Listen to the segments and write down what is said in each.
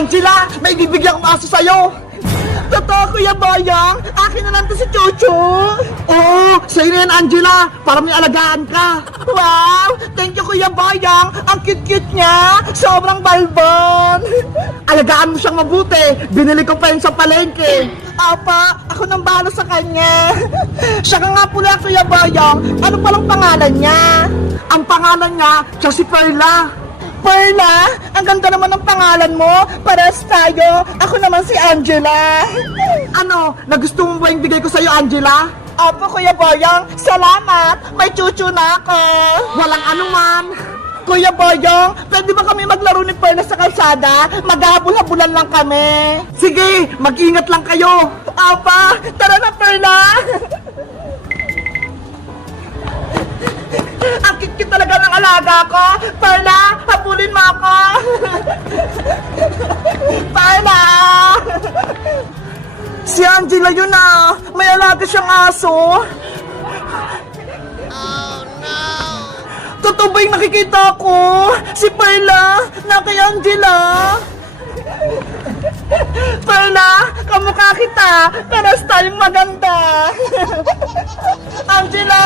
Angela, may bibigyan kong aso sa'yo. Totoo, Kuya Boyong. Akin na lang to si Chuchu. Oo, sa'yo na yan, Angela. Para may alagaan ka. Wow! Thank you, Kuya Boyong. Ang cute-cute niya. Sobrang balbon. Alagaan mo siyang mabuti. Binili ko pa yun sa palengke. Apa, ako nang bahala sa kanya. Siya ka nga pula, Kuya Boyong. Ano palang pangalan niya? Ang pangalan niya, siya si Perla. Perla, ang ganda naman ng pangalan mo. Pares tayo. Ako naman si Angela. Ano, nagustuhan mo ba yung bigay ko sa'yo, Angela? Opo, Kuya Boyong. Salamat. May chuchu na ako. Walang anuman. Kuya Boyong, pwede ba kami maglaro ni Perla sa kalsada? Maghahabol-habulan lang kami. Sige, mag-ingat lang kayo. Opa, tara na, Perla. Ang cute talaga ng alaga ko. Perla, habulin mo ako. Perla! Si Angela yun ah. May alaga siyang aso. Oh no! Totoo ba yung nakikita ko? Si Perla na kay Angela. Perla, kamukha kita. Paras tayong maganda. Angela!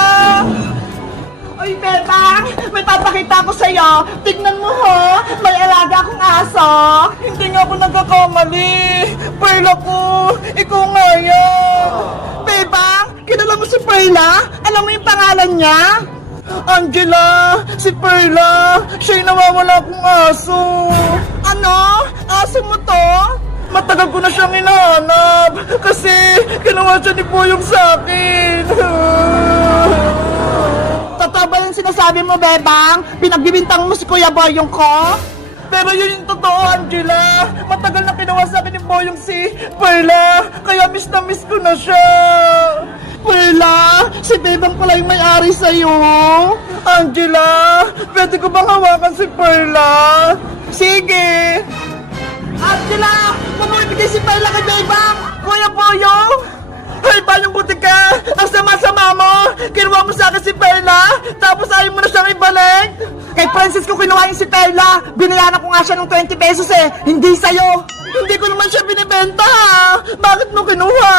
Uy, Bebang! May papakita ko sa'yo! Tignan mo ho! May alaga akong aso! Hindi nga ako nagkakamali! Perla ko! Ikaw nga yan! Bebang! Kilala mo si Perla? Alam mo yung pangalan niya? Angela! Si Perla! Siya'y nawawala akong aso! Ano? Aso mo to? Matagal ko na siyang hinahanap! Kasi ginawa siya ni Boyong sa akin! Totoo ba yung sinasabi mo, Bebang? Pinagbibintang mo si Kuya Boyong ko? Pero yun yung totoo, Angela. Matagal na ginawa sa akin ni Boyong si Perla. Kaya miss na miss ko na siya. Perla, si Bebang pala yung may-ari sa'yo. Angela, pwede ko bang hawakan si Perla? Sige. Angela, mamibigay si Perla kay Bebang. Kuya Boyong. Ay, Bayong Butika! Ang sama-sama mo! Kinuha mo sa akin si Perla, tapos ayaw mo na siyang ibalik! Kay Princess ko kinuha yung si Perla! Binayaran ko nga siya ng 20 pesos eh! Hindi sa'yo! Hindi ko naman siya binibenta ha! Bakit mo kinuha?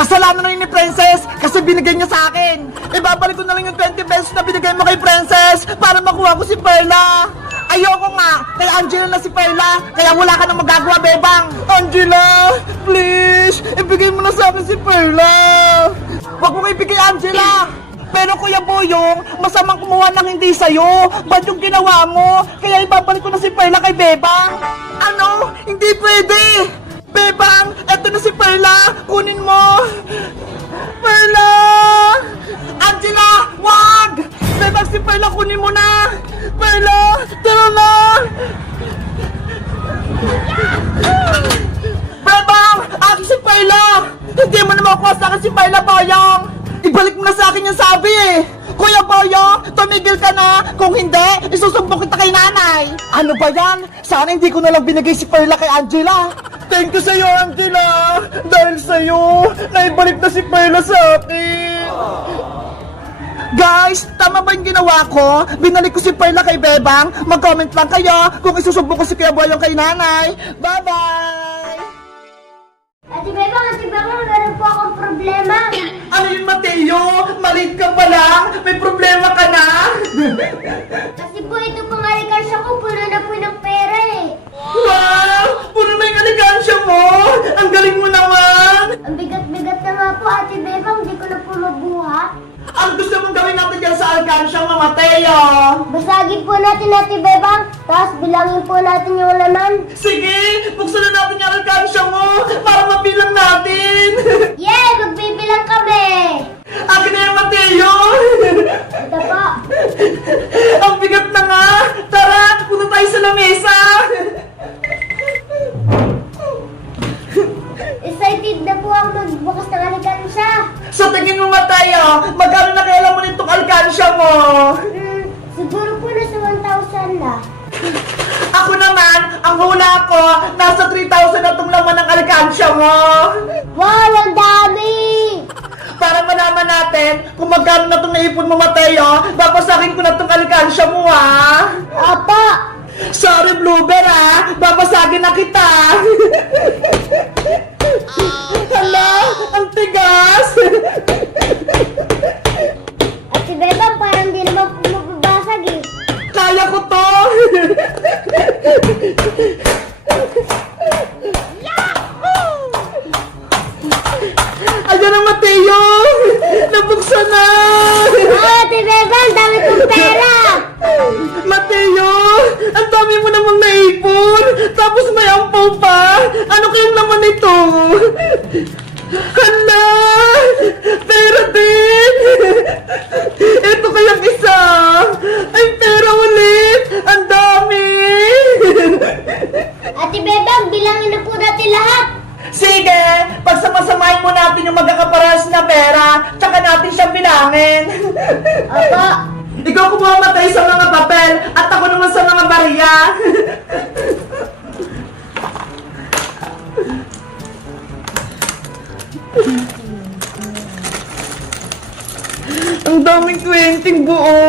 Kasalanan na yun ni Princess kasi binigay niya sa akin! Ibabalik ko na lang yung 20 pesos na binigay mo kay Princess para makuha ko si Perla! Ayoko nga, kay Angela na si Perla, kaya wala ka nang magagawa, Bebang. Angela, please, ibigay mo na sa akin si Perla. Huwag mo ibigay, Angela. Pero Kuya Boyong, masamang kumuha ng hindi sa'yo. Ba't yung ginawa mo? Kaya ibabalik ko na si Perla kay Bebang. Ano? Hindi pwede. Bebang, eto na si Perla. Kunin mo. Perla! Angela, wag! Bebang, si Perla, kunin mo na. Perla, tara na! Bebang, akin si Perla! Hindi mo na makuha sa akin si Perla, Boyong! Ibalik mo na sa akin yung sabi eh! Kuya Boyong, tumigil ka na! Kung hindi, isusumbong kita kay nanay! Ano ba yan? Sana hindi ko na lang binigay si Perla kay Angela! Thank you sa'yo, Angela! Dahil sa'yo, naibalik na si Perla sa akin! Guys, tama ba yung ginawa ko? Binalik ko si Perla kay Bebang? Mag-comment lang kayo kung isusumbong ko si Kuya Boyong kay nanay. Bye-bye! Ate Bebang, meron po akong problema. Ano yun, Mateo? Maliit ka pa lang? May problema ka na? Kasi po ito pong alikansya ko, puno na po ng pera eh. Wow! Puro na yung alikansya mo! Ang galing mo naman! Ang bigat-bigat na nga po, Ate Bebang, di ko na po mabuhat. Ang gusto mong gawin natin dyan sa alkansyang, Mama Mateo? Basagin po natin, Ate Bebang, tapos bilangin po natin yung laman. Sige! Buksan na natin yung alkansya mo para mabilang natin! Yay! Magbibilang kami! Akin na yung Mateo! Ito po. Ang bigat na nga! Tara! Punta tayo sa lamesa! Excited na po ako magbukas ng alikansya. Sa tingin mo, Mateo, magkano na kailan mo nitong alkansya mo? Siguro po nasa 1,000 na. Ako naman, ang hula ko, nasa 3,000 na itong laman ng alkansya mo. Wow! Ang dami! Para malaman natin kung magkano na itong naipon mo, Mateo, babasakin ko na itong alkansya mo, ha? Apa! Sorry, Blueber, ha? Babasagin na kita. may ampaw pa. Ano kayang naman ito? Hala! Pera din! Ito kayang isa! Ay, pera ulit! Ang dami! Ate Bebang, bilangin na po natin lahat. Sige! Pagsamasamahin mo natin yung magkakaparas na pera, tsaka natin siyang bilangin. Opo. Ikaw kumamatay sa mga papel, at ako naman sa mga barya. Ang daming 20 buo.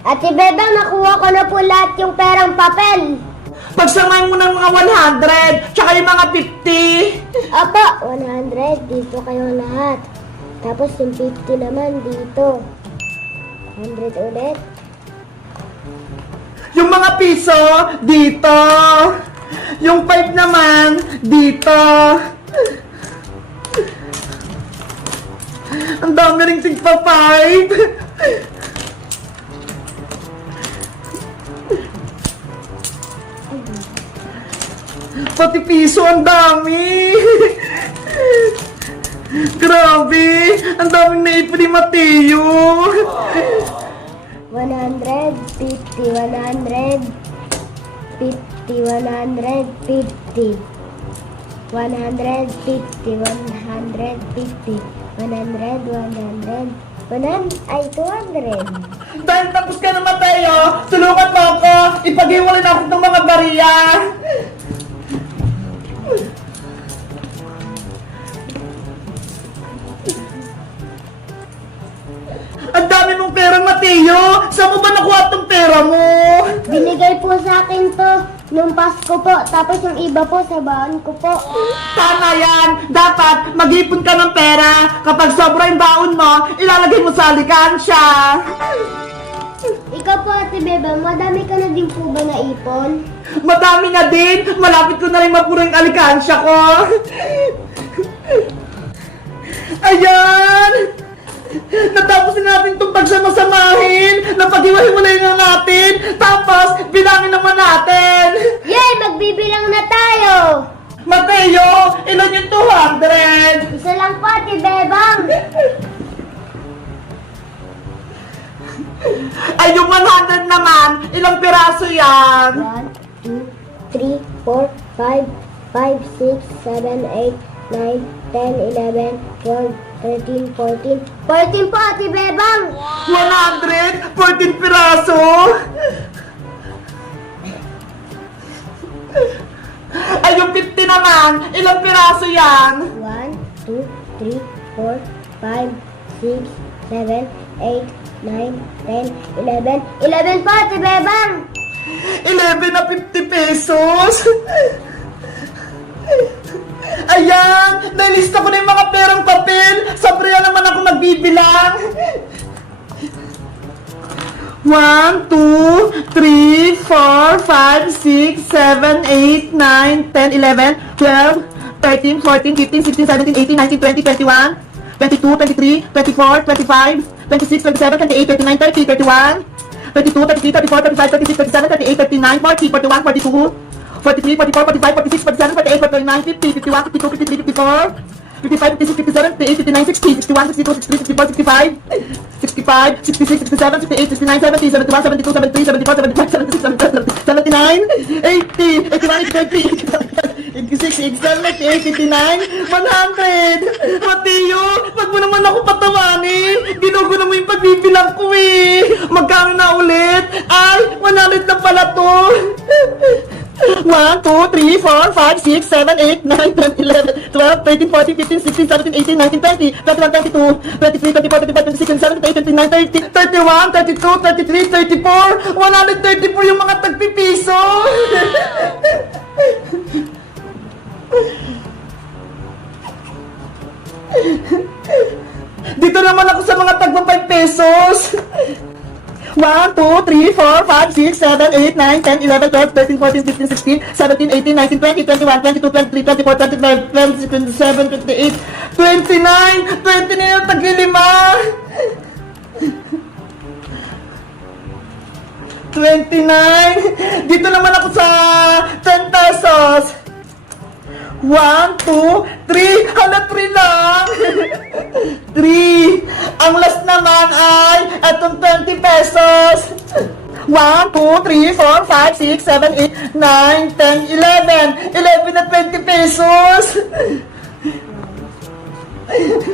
Ate Bebang, nakuha ko na po lahat yung perang papel. Pagsamahin mo ng mga 100, tsaka yung mga 50. Opo, 100. Dito kayo lahat. Tapos yung 50 naman dito. 100 ulit. Yung mga piso, dito. Yung 5 naman, dito. Ang dami ring tigpa 5. Pati piso, ang dami. Grabe, ang daming naipon ni Mateo. 100, 50, 100, 50, 150, 150, 150, 100, ay 200. Dahil tapos ka na, Mateo, tulungan mo ako. Ipag-iwalay na ako ng mga bariya. Ang dami mong pera, Mateo! Saan mo ba nakuha itong pera mo? Binigay po sa akin to nung Pasko po, tapos yung iba po sa baon ko po. Tama yan! Dapat mag-ipon ka ng pera. Kapag sobra yung baon mo, ilalagay mo sa alikansya. Ikaw po, Ate Bebang, madami ka na din po ba naipon? Madami na din! Malapit ko na rin mapuro yung alikansya ko. Ayan! Natapos na natin itong pagsamasamahin. Napag-iwahiwalay na natin. Tapos, bilangin naman natin. Yay! Magbibilang na tayo! Mateo, ilan yung 200? Isa lang po, Ate Bebang! Ay, yung 100 naman, ilang piraso yan? 1, 2, 3, 4, 5, 5, 6, 7, 8, 9, 10, 11, 12, 13, 14. 14 po, Ate Bebang! 100? 14 piraso? Ay, yung 50 naman, ilang piraso yan? 1, 2, 3, 4, 5, 6, 7, 8, 9, 10, 11. 11 po, Ate Bebang! 11 na 50 pesos? Ayan! Nalista ko na yung mga perang papel! Sabriya naman ako magbibilang! 1, 2, 3, 4, 5, 6, 7, 8, 9, 10, 11, 12, 13, 14, 15, 16, 17, 18, 19, 20, 21, 22, 23, 24, 25, 26, 27, 28, 29, 30, 31, 32, 33, 34, 35, 36, 37, 38, 39, 40, 41, 42, 43, 44, 45, 46, 47, 48, 49, 50, 51, 52, 53, 54, 55, 56, 57, 58, 59, 60, 61, 62, 63, 64, 65, 65, 66, 67, 68, 69, 70, 71, 72, 73, 74, 75, 76, 77, 79, 80, 81, 82, 86, 87, 88, 89, 100! Mateo, wag mo naman ako patawanin! Ginugulo mo yung pagbibilang ko eh! Magkano na ulit? Ay, 100 na pala to! 1, 2, 3, 4, 5, 6, 7, 8, 9, 10, 11, 12, 13, 14, 15, 16, 17, 18, 19, 20, 21, 22, 23, 24, 25, 26, 27, 28, 29, 30, 31, 32, 33, 34, 134 yung mga tagpipiso! Dito naman ako sa mga tagpa 5 pesos! 1, 2, 3, 4, 5, 6, 7, 8, 9, 10, 11, 12, 13, 14, 15, 16, 17, 18, 19, 20, 21, 22, 23, 24, 25, 26, 27, 28, 29, 29 taglilima. 29. Dito naman ako sa 10 pesos. 1, 2, 3. Hala, 3 lang. 3. Ang last naman ay etong 20 pesos. 1, 2, 3, 4, 5, 6, 7, 8, 9, 10, 11. 11 na 20 pesos.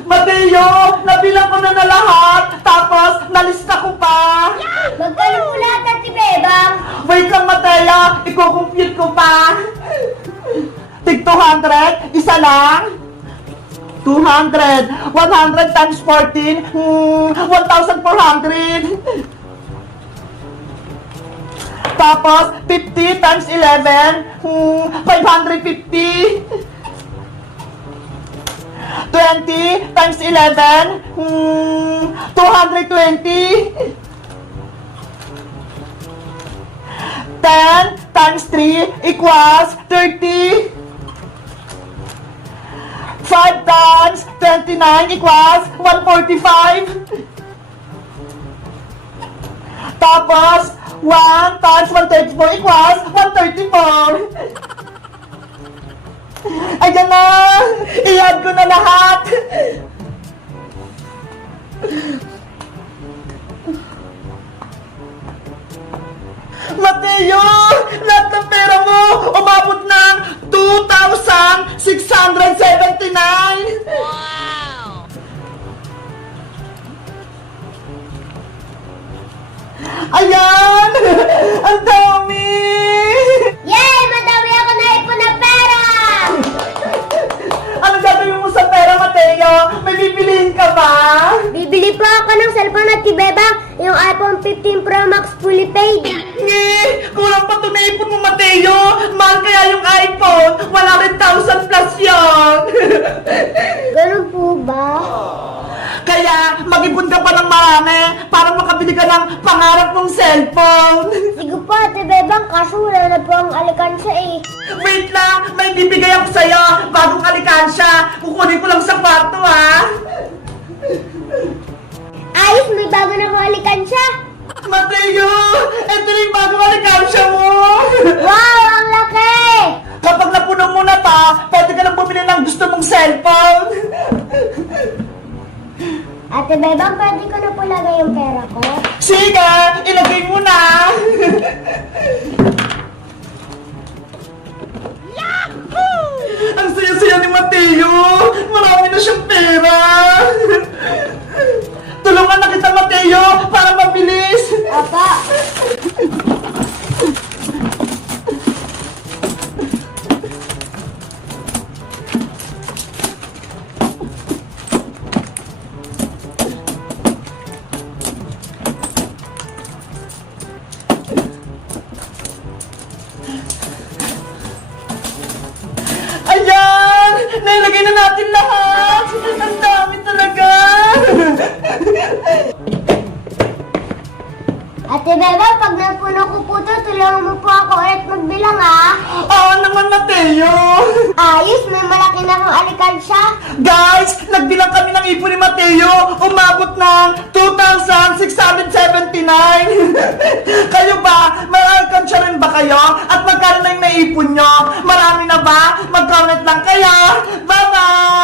Mateo, nabilang ko na lahat. Tapos, nalista ko pa. Magkano po lahat, Ate Bebang? Wait lang, Mateo. Iko-compute ko pa. Tig 200. Isa lang. 200. 100 times 14. 1,400. Tapos, 50 times 11. 550. 20 times 11, 220. 10 times 3 equals 30. 5 times 29 equals 145. Tapos, 1 times 134 equals 134. Ayan na! I-add ko na lahat! Mateo! Lahat ng pera mo umabot ng 2,679! Wow! Ayan! Ang dami! Yay! Madami ako naipon na pera! Ano gagawin mo sa pera, Mateo? May bibilihin ka ba? Bibili po ako ng cellphone, Ate Bebang. Yung iPhone 15 Pro Max fully paid. Kulang pa ito naipon mo, Mateo! Mahal kaya yung iPhone! 100,000 plus yun! Ganun po ba? Kaya, mag-ipon ka pa ng marami para makabili ka ng pangarap mong cellphone! Sige po, Ate Bebang, kaso wala na po ang alikansya eh. Wait lang! May bibigay ako sa'yo! Bagong alikansya! Kukunin ko lang sa kwarto, ha? Ayos, may bago na po alikansya. Mateo! Ito na yung bagong alikansya mo! Wow, ang laki! Kapag napuno mo na ta, pwede ka lang bumili ng gusto mong cellphone! Ate Bebang, pwede ko na po lagay yung pera ko? Sige! Ilagay mo na! Ang saya-saya ni Mateo! Marami na siyang pera! Tulungan na kita, Mateo, para mabilis! Apa? Ayan! Nailagay na natin lahat! Ang dami talaga! Ate Bebang, pag napuno ko po ito, tulungan mo po ako ulit magbilang ah. Oo naman, Mateo! Ayos, may malaki na akong alikansya. Guys, nagbilang kami ng ipon ni Mateo. Umabot ng 2,679. Kayo ba? May alkansya rin ba kayo? At magkano na yung naipon nyo? Marami na ba? Mag-comment lang kayo. Bye-bye!